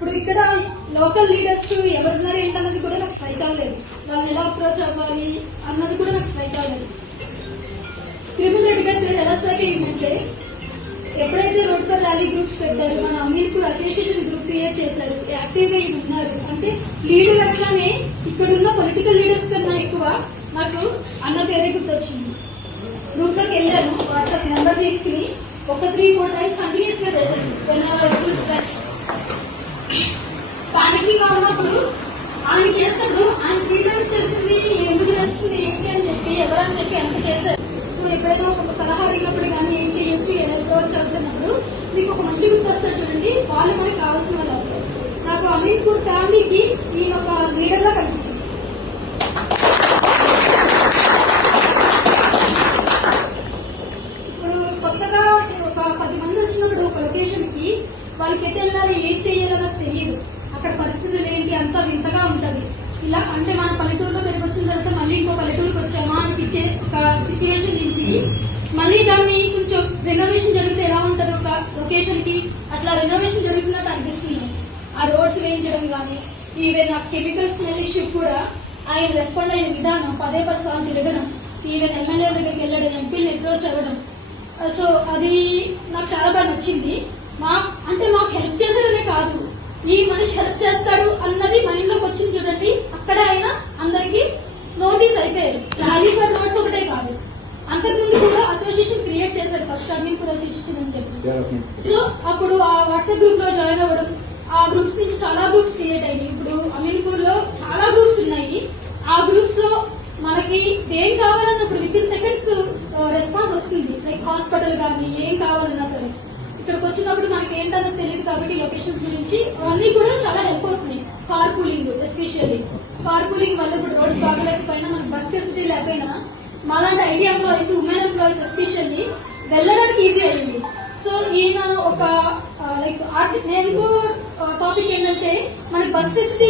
ఇప్పుడు ఇక్కడ local leaders ఎవరున్నారు ఏంటన్నది కూడా నాకు స్ట్రైక్ అవ్వలేదు. వాళ్ళని ఎలా అప్రోచ్ అవ్వాలి అన్నది కూడా నాకు స్ట్రైక్ అవ్వలేదు. త్రిపుల్ రెడ్డి గారి పేరు ఎలా స్ట్రైక్ అయ్యిందంటే, ఎప్పుడైతే రోడ్ ఫర్ ర్యాలీ గ్రూప్స్ పెట్టారు, మన అమీర్పూర్ అసోసియేషన్ గ్రూప్ క్రియేట్ చేశారు, యాక్టివ్ గా ఉన్నారు అంటే లీడర్ అట్లానే ఇక్కడున్న పొలిటికల్ లీడర్స్ కన్నా ఎక్కువ నాకు అన్న పేరే గుర్తొచ్చింది. గ్రూప్ లోకి వెళ్ళాను, వాట్సాప్ నెంబర్ తీసుకుని ఒక 3-4 టైమ్స్ కంటిన్యూస్ గా చేశాను. స్ట్రెస్ పానిక్ గా ఉన్నప్పుడు ఆయన చేసినప్పుడు ఆయన 3 టైమ్స్ చేసింది, ఎందుకు చేస్తుంది ఏంటి అని చెప్పి ఎవరని చెప్పి ఎంత చేశారు. సో ఎప్పుడైనా ఒక సలహా అడిగినప్పుడు కానీ ఏం చేయొచ్చు అప్రోచ్ అవుతున్నప్పుడు మీకు ఒక మంచి గుర్తు వస్తారు చూడండి, వాళ్ళు మనకి కావాల్సిన వాళ్ళు అవుతారు. నాకు అమీర్పూర్ ఫ్యామిలీకి ఈయన ఒక లీడర్ గా కనిపించింది. ఇప్పుడు కొత్తగా ఒక 10 మంది వచ్చినప్పుడు ఒక లొకేషన్ కి వాళ్ళకి ఎటు వెళ్ళాలి ఏం చేయాలో నాకు తెలియదు. అక్కడ పరిస్థితులు ఏంటి అంతా వింతగా ఉంటది. ఇలా అంటే మన పల్లెటూరులో పెరిగి వచ్చిన తర్వాత మళ్ళీ ఇంకో పల్లెటూరుకి వచ్చామా అనిపించే ఒక సిచ్యువేషన్ నుంచి మళ్ళీ దాన్ని కొంచెం రెనోవేషన్ జరిగితే ఎలా ఉంటది ఒక లొకేషన్ కి, అట్లా రెనోవేషన్ జరుగుతున్నట్టు అనిపిస్తుంది. ఆ రోడ్స్ వేయించడం కానీ, ఈవెన్ ఆ కెమికల్ స్మెల్ ఇష్యూ కూడా ఆయన రెస్పాండ్ అయిన విధానం, 10 సార్లు తిరగడం, ఈవెన్ ఎమ్మెల్యే దగ్గరికి వెళ్ళడం, ఎంపీని అప్రోచ్ అవ్వడం. సో అది నాకు చాలా బాగా నచ్చింది. మాకు హెల్ప్ చేశాడనే కాదు, ఈ మనిషి హెల్ప్ చేస్తాడు అన్నది మైండ్ లోకి వచ్చింది చూడండి. అక్కడ ఆయన అందరికి నోటీస్ అయిపోయారు. ర్యాలీ ఫర్ రోడ్స్ ఒకటే కాదు, అంతకుముందు కూడా అసోసియేషన్ క్రియేట్ చేశారు, ఫస్ట్ అమీన్పూర్ అసోసియేషన్ అని చెప్పి. సో అప్పుడు ఆ వాట్సాప్ గ్రూప్ లో జాయిన్ అవ్వడం, ఆ గ్రూప్స్ నుంచి చాలా గ్రూప్స్ క్రియేట్ అయ్యాయి. ఇప్పుడు అమీన్పూర్ లో చాలా గ్రూప్స్ ఉన్నాయి. ఆ గ్రూప్స్ లో మనకి ఏం కావాలన్నప్పుడు విత్ సెకండ్స్ రెస్పాన్స్ వస్తుంది. లైక్ హాస్పిటల్ కానీ ఏం కావాలన్నా సరే ఇక్కడికి వచ్చినప్పుడు మనకి ఏంటన్నది తెలియదు కాబట్టి లొకేషన్స్ గురించి అవన్నీ కూడా చాలా హెల్ప్ అవుతున్నాయి. Car pooling, especially car pooling వల్ల ఇప్పుడు రోడ్స్ బాగలేకపోయినా మనకి బస్ ఫెసిలిటీ లేకపోయినా మాలాంటి IT employees, women employees especially వెళ్ళడానికి ఈజీ అయింది. సో ఈయన ఒక లైక్ ఇంకో టాపిక్ ఏంటంటే మనకి బస్ ఫెసిలిటీ